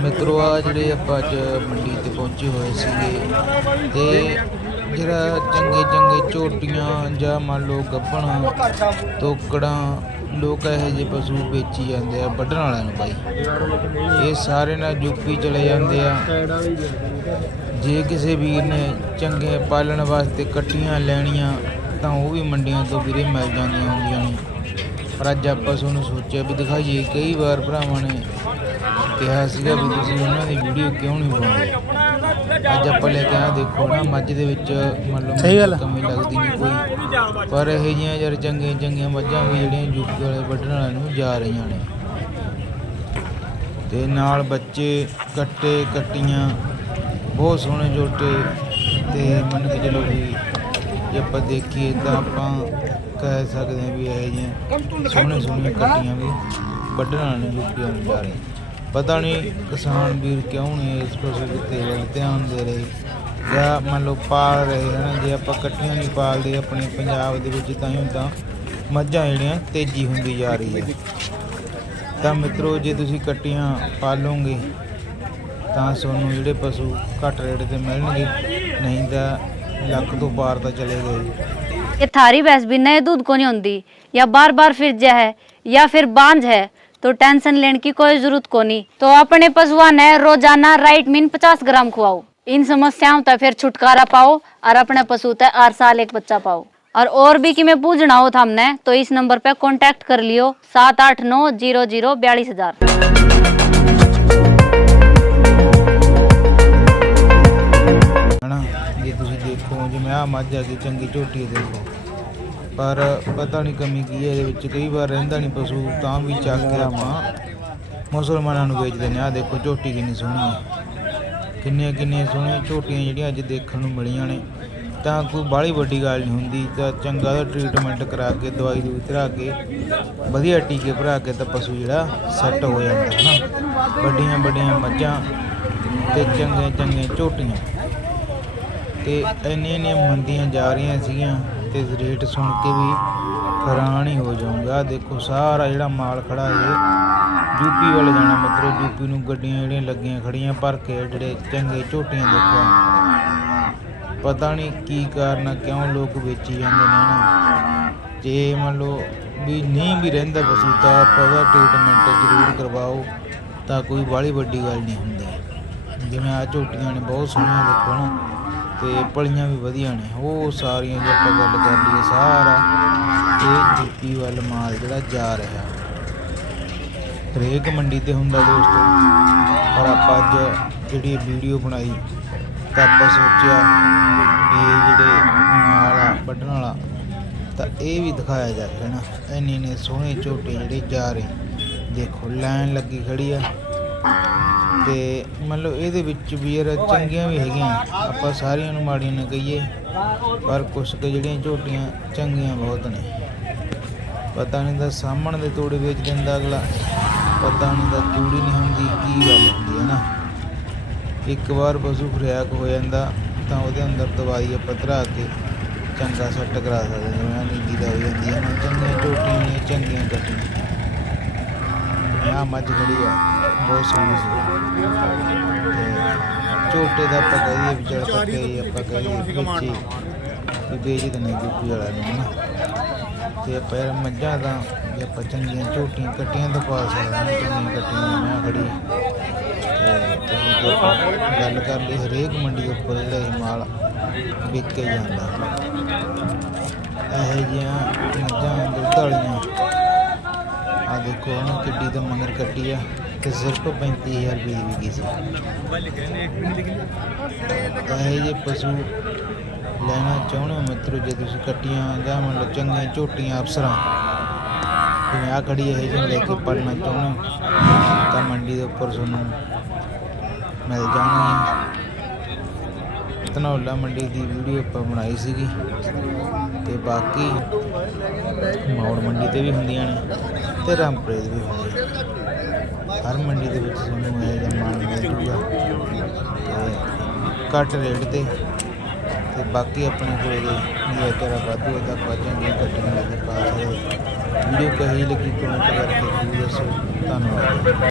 ਮਿੱਤਰੋ, ਆ ਜਿਹੜੇ ਆਪਾਂ ਅੱਜ ਮੰਡੀ ਤੇ ਪਹੁੰਚੇ ਹੋਏ ਸੀਗੇ, ਤੇ ਜਿਹੜਾ ਚੰਗੇ ਚੰਗੇ ਝੋਟੀਆਂ ਜਾਂ ਮੰਨ ਲਓ ਗੱਭਣ, ਤੋਕੜਾਂ, ਲੋਕ ਇਹੋ ਜਿਹੇ ਪਸ਼ੂ ਵੇਚੀ ਜਾਂਦੇ ਆ ਵੱਢਣ ਵਾਲਿਆਂ ਨੂੰ ਬਾਈ। ਇਹ ਸਾਰੇ ਨਾਲ ਯੂਪੀ ਚਲੇ ਜਾਂਦੇ ਆ। ਜੇ ਕਿਸੇ ਵੀਰ ਨੇ ਚੰਗੇ ਪਾਲਣ ਵਾਸਤੇ ਕੱਟੀਆਂ ਲੈਣੀਆਂ, ਤਾਂ ਉਹ ਵੀ ਮੰਡੀਆਂ ਤੋਂ ਵੀਰੇ ਮਿਲ ਜਾਂਦੀਆਂ ਹੁੰਦੀਆਂ ਨੇ। ਪਰ ਅੱਜ ਆਪਾਂ ਤੁਹਾਨੂੰ ਸੋਚਿਆ ਵੀ ਦਿਖਾਈਏ ਕਈ ਵਾਰ ਭਰਾਵਾਂ ਨੇ ਕਿਹਾ ਸੀਗਾ ਵੀ ਤੁਸੀਂ ਉਹਨਾਂ ਦੀ ਵੀਡੀਓ ਕਿਉਂ ਨਹੀਂ ਪਾਉਂਦੇ ਅੱਜ ਆਪਾਂ ਲੈ ਕੇ ਆ ਦੇਖੋ ਨਾ ਮੱਝ ਦੇ ਵਿੱਚ ਮੰਨ ਲਓ ਸਹੀ ਗੱਲ। ਕਮੀ ਲੱਗਦੀ ਨਹੀਂ ਕੋਈ। ਪਰ ਇਹ ਜਿਹੀਆਂ ਯਾਰ ਚੰਗੀਆਂ ਚੰਗੀਆਂ ਮੱਝਾਂ ਵੀ ਜਿਹੜੀਆਂ ਯੂਪੀ ਵਾਲੇ ਵੱਢਣ ਵਾਲਿਆਂ ਨੂੰ ਜਾ ਰਹੀਆਂ ਨੇ। ਤੇ ਨਾਲ ਬੱਚੇ ਕੱਟੇ ਕੱਟੀਆਂ ਬਹੁਤ ਸੋਹਣੇ ਜੋਟੇ ਤੇ ਮੰਨ ਕੇ ਚਲੋ ਵੀ ਜੇ ਆਪਾਂ ਦੇਖੀਏ ਤਾਂ ਆਪਾਂ ਕਹਿ ਸਕਦੇ ਹਾਂ ਵੀ ਇਹ ਜਿਹੀਆਂ ਸੋਹਣੇ ਸੋਹਣੀਆਂ ਕੱਟੀਆਂ ਵੀ ਵੱਢਣ ਵਾਲਿਆਂ ਨੂੰ ਯੂਪੀ ਜਾ ਰਹੀਆਂ। ਪਤਾ ਨਹੀਂ ਕਿਸਾਨ ਵੀਰ ਕਿਉਂ ਨਹੀਂ ਇਸ ਫਸਲ ਕਿਤੇ ਵੱਲ ਧਿਆਨ ਦੇ ਰਹੇ ਜਾਂ ਮੰਨ ਲਓ ਪਾਲ ਰਹੇ ਹਨ, ਜੇ ਆਪਾਂ ਕੱਟੀਆਂ ਨਹੀਂ ਪਾਲਦੇ ਆਪਣੇ ਪੰਜਾਬ ਦੇ ਵਿੱਚ ਤਾਂ ਹੀ ਤਾਂ ਮੱਝਾਂ ਜਿਹੜੀਆਂ ਤੇਜ਼ੀ ਹੁੰਦੀ ਜਾ ਰਹੀ ਹੈ। ਤਾਂ ਮਿੱਤਰੋ, ਜੇ ਤੁਸੀਂ ਕੱਟੀਆਂ ਪਾਲੋਗੇ ਤਾਂ ਤੁਹਾਨੂੰ ਜਿਹੜੇ ਪਸ਼ੂ ਘੱਟ ਰੇਟ ਤੇ ਮਿਲਣਗੇ, ਨਹੀਂ ਤਾਂ ਲੱਖ ਤੋਂ ਪਾਰ ਤਾਂ ਚਲੇ ਗਏ ये थारी भैंस भी नए दूध को नहीं होती या बार बार फिर जा है या फिर बांझ है तो टेंशन लेने की कोई जरूरत को नहीं तो अपने पशुआ ने रोजाना राइट मीन 50 ग्राम खुआओ इन समस्याओं तक फिर छुटकारा पाओ और अपने पशु तक हर साल एक बच्चा पाओ और और भी कि मैं पूछना हो था हमने तो इस नंबर पे कांटेक्ट कर लियो सात आठ नौ जीरो जीरो बयालीस हजार ਦੇਖੋ ਜਿਵੇਂ ਆ ਮੱਝ ਆ ਗਈ ਚੰਗੀ ਝੋਟੀ ਹੈ ਦੇਖੋ। ਪਰ ਪਤਾ ਨਹੀਂ ਕਮੀ ਕੀ ਹੈ ਇਹਦੇ ਵਿੱਚ ਕਈ ਵਾਰ ਰਹਿੰਦਾ ਨਹੀਂ ਪਸ਼ੂ, ਤਾਂ ਵੀ ਚੱਕ ਕੇ ਆਪਾਂ ਮੁਸਲਮਾਨਾਂ ਨੂੰ ਵੇਚਦੇ ਨੇ। ਆ ਦੇਖੋ, ਝੋਟੀ ਕਿੰਨੀ ਸੋਹਣੀ ਹੈ ਕਿੰਨੀਆਂ ਕਿੰਨੀਆਂ ਸੋਹਣੀਆਂ ਝੋਟੀਆਂ ਜਿਹੜੀਆਂ ਅੱਜ ਦੇਖਣ ਨੂੰ ਮਿਲੀਆਂ ਨੇ। ਤਾਂ ਕੋਈ ਬਾਹਲੀ ਵੱਡੀ ਗੱਲ ਨਹੀਂ ਹੁੰਦੀ, ਤਾਂ ਚੰਗਾ ਦਾ ਟ੍ਰੀਟਮੈਂਟ ਕਰਾ ਕੇ, ਦਵਾਈ ਦੂਈ ਧਰਾ ਕੇ, ਵਧੀਆ ਟੀਕੇ ਭਰਾ ਕੇ ਤਾਂ ਪਸ਼ੂ ਜਿਹੜਾ ਸੈੱਟ ਹੋ ਜਾਂਦਾ ਹੈ ਨਾ ਵੱਡੀਆਂ ਵੱਡੀਆਂ ਮੱਝਾਂ ਤੇ ਚੰਗੀਆਂ ਚੰਗੀਆਂ ਝੋਟੀਆਂ। ਤੇ ਇੰਨੀਆਂ ਇੰਨੀਆਂ ਮੰਦੀਆਂ ਜਾ ਰਹੀਆਂ ਸੀਗੀਆਂ ਤੇ ਰੇਟ ਸੁਣ ਕੇ ਵੀ ਹੈਰਾਨ ਹੀ ਹੋ ਜਾਊਂਗਾ। ਦੇਖੋ ਸਾਰਾ ਜਿਹੜਾ ਮਾਲ ਖੜਾ ਹੈ ਯੂਪੀ ਵੱਲ ਜਾਣਾ ਮਤਲਬ ਯੂਪੀ ਨੂੰ ਗੱਡੀਆਂ ਜਿਹੜੀਆਂ ਲੱਗੀਆਂ ਖੜੀਆਂ ਭਰ ਕੇ ਜਿਹੜੇ ਚੰਗੇ ਝੋਟੀਆਂ ਦੇਖੋ। ਪਤਾ ਨਹੀਂ ਕੀ ਕਾਰਨ ਆ, ਕਿਉਂ ਲੋਕ ਵੇਚੀ ਜਾਂਦੇ ਨੇ ਨਾ। ਜੇ ਮੰਨ ਲਓ ਵੀ ਨਹੀਂ ਵੀ ਰਹਿੰਦਾ ਪਸ਼ੂ ਤਾਂ ਆਪਾਂ ਉਹਦਾ ਟ੍ਰੀਟਮੈਂਟ ਜ਼ਰੂਰ ਕਰਵਾਓ ਤਾਂ ਕੋਈ ਬਾਹਲੀ ਵੱਡੀ ਗੱਲ ਨਹੀਂ ਹੁੰਦੀ। ਜਿਵੇਂ ਆ ਝੋਟੀਆਂ ਨੇ ਬਹੁਤ ਸੋਹਣੀਆਂ ਦੇਖੋ ਨਾ। ਤੇ ਪਲੀਆਂ ਵੀ ਵਧੀਆ ਨੇ। ਉਹ ਸਾਰੀਆਂ ਜੇ ਆਪਾਂ ਗੱਲ ਕਰ ਲਈਏ ਸਾਰਾ, ਇਹ ਜੀਪੀ ਵੱਲ ਮਾਲ ਜਿਹੜਾ ਜਾ ਰਿਹਾ। ਹਰੇਕ ਮੰਡੀ ਤੇ ਹੁੰਦਾ ਦੋਸਤੋ। ਪਰ ਆਪਾਂ ਅੱਜ ਜਿਹੜੀ ਵੀਡੀਓ ਬਣਾਈ, ਤਾਂ ਆਪਾਂ ਸੋਚਿਆ ਵੀ ਇਹ ਜਿਹੜੇ ਮਾਲ ਆ, ਵੱਢਣ ਵਾਲਾ, ਤਾਂ ਇਹ ਵੀ ਦਿਖਾਇਆ ਜਾਵੇ ਨਾ। ਇੰਨੇ ਨੇ ਸੋਹਣੇ ਝੋਟੇ ਜਿਹੜੇ ਜਾ ਰਹੇ। ਦੇਖੋ, ਲਾਈਨ ਲੱਗੀ ਖੜੀ ਆ। ਤੇ ਮਤਲਬ ਇਹਦੇ ਵਿੱਚ ਵੀ ਚੰਗੀਆਂ ਵੀ ਹੈਗੀਆਂ। ਆਪਾਂ ਸਾਰੀਆਂ ਨੂੰ ਮਾੜੀਆਂ ਨਾ ਕਹੀਏ, ਪਰ ਕੁਛ ਕੁ ਜਿਹੜੀਆਂ ਝੋਟੀਆਂ ਚੰਗੀਆਂ ਬਹੁਤ ਨੇ। ਪਤਾ ਨਹੀਂ ਦਾ ਸਾਹਮਣ ਦੇ ਤੋੜੇ ਵੇਚ ਦਿੰਦਾ ਅਗਲਾ, ਪਤਾ ਨਹੀਂ ਦਾ ਤੂੜੀ ਨਹੀਂ ਹੁੰਦੀ, ਕੀ ਗੱਲ ਹੁੰਦੀ ਹੈ ਨਾ। ਇੱਕ ਵਾਰ ਪਸ਼ੂ ਖੁਰਾਕ ਹੋ ਜਾਂਦਾ, ਤਾਂ ਉਹਦੇ ਅੰਦਰ ਦਵਾਈ ਆਪਾਂ ਧਰਾ ਕੇ ਚੰਗਾ ਸੈੱਟ ਕਰਾ ਸਕਦੇ ਜਿਵੇਂ ਨੀਂਦੀ ਦਾ ਹੋ ਜਾਂਦੀ ਹੈ ਨਾ। ਚੰਗੀਆਂ ਝੋਟੀਆਂ ਨੇ, ਚੰਗੀਆਂ ਕੱਟੀਆਂ ਆ ਮੱਝ ਖੜੀ ਆ, ਬਹੁਤ ਸੋਹਣੀ ਸੀ। ਝੋਟੇ ਦਾ ਆਪਾਂ ਕਹੀਏ ਵੀ ਚੜ ਪੱਕੇ ਹੀ ਆਪਾਂ ਕਹੀਏ ਵੇਚੀ ਵੀ ਵੇਚ ਦਿੰਦੇ ਜੁੱਪੀ ਵਾਲਾ ਨੂੰ, ਹਨਾ? ਤੇ ਆਪਾਂ ਯਾਰ ਮੱਝਾਂ ਦਾ ਜੇ ਆਪਾਂ ਚੰਗੀਆਂ ਝੋਟੀਆਂ ਕੱਟੀਆਂ ਤਾਂ ਪਾ ਸਕਦੇ ਹਾਂ, ਚੰਗੀਆਂ ਕੱਟੀਆਂ ਮੈਂ ਖੜੀ। ਤੇ ਗੱਲ ਕਰ ਲਈ ਹਰੇਕ ਮੰਡੀ ਉੱਪਰ ਜਿਹੜਾ ਇਹ ਮਾਲ ਵਿਕ ਕੇ ਜਾਂਦਾ ਇਹੋ ਜਿਹੀਆਂ ਮੱਝਾਂ, ਦੁੱਧ ਵਾਲੀਆਂ ਆ ਦੇਖੋ ਉਹਨੂੰ ਕਿੱਡੀ ਤਾਂ ਮਗਰ ਕੱਟੀ ਆ ਤੇ ਸਿਰਫ 35000 ਰੁਪਏ ਦੀ ਵਿਕੀ ਸੀ। ਇਹ ਜੇ ਪਸ਼ੂ ਲੈਣਾ ਚਾਹੁੰਦੇ ਹੋ ਮਿੱਤਰੋ ਜੇ ਤੁਸੀਂ ਕੱਟੀਆਂ ਜਾਂ ਮਤਲਬ ਚੰਗੀਆਂ ਝੋਟੀਆਂ ਅਫਸਰਾਂ ਜਿਵੇਂ ਆ ਖੜੀ ਇਹ ਜਿਹੇ ਲੈ ਕੇ ਪੜਨਾ ਚਾਹੁੰਦੇ ਹੋ, ਤਾਂ ਮੰਡੀ ਦੇ ਉੱਪਰ ਤੁਹਾਨੂੰ ਮਿਲ ਜਾਣਗੀਆਂ ਧਨੌਲਾ ਮੰਡੀ ਦੀ ਵੀਡੀਓ ਆਪਾਂ ਬਣਾਈ ਸੀਗੀ, ਤੇ ਬਾਕੀ ਮੌੜ ਮੰਡੀ ਤੇ ਵੀ ਹੁੰਦੀਆਂ ਨੇ। ਤੇ ਰਾਮਪੁਰੇ ਵੀ ਹੁੰਦੀਆਂ ਹਰ ਮੰਡੀ ਦੇ ਵਿੱਚ ਤੁਹਾਨੂੰ ਇਹ ਜਿਹਾ ਮਾਲ ਮਿਲ ਘੱਟ ਰੇਟ ਤੇ ਤੇ ਬਾਕੀ ਆਪਣੇ ਕੋਲੇ ਜੇ ਤੇਰਾ ਵਾਧੂ ਦਾ ਪਾਜਾਂਗੇ ਕੱਟੀਆਂ ਲੈ ਕੇ ਪਾ ਵੀਡੀਓ ਕਹੀ ਲੱਗੀ ਕਮੈਂਟ ਕਰਕੇ ਜ਼ਰੂਰ ਦੱਸੋ। ਧੰਨਵਾਦ।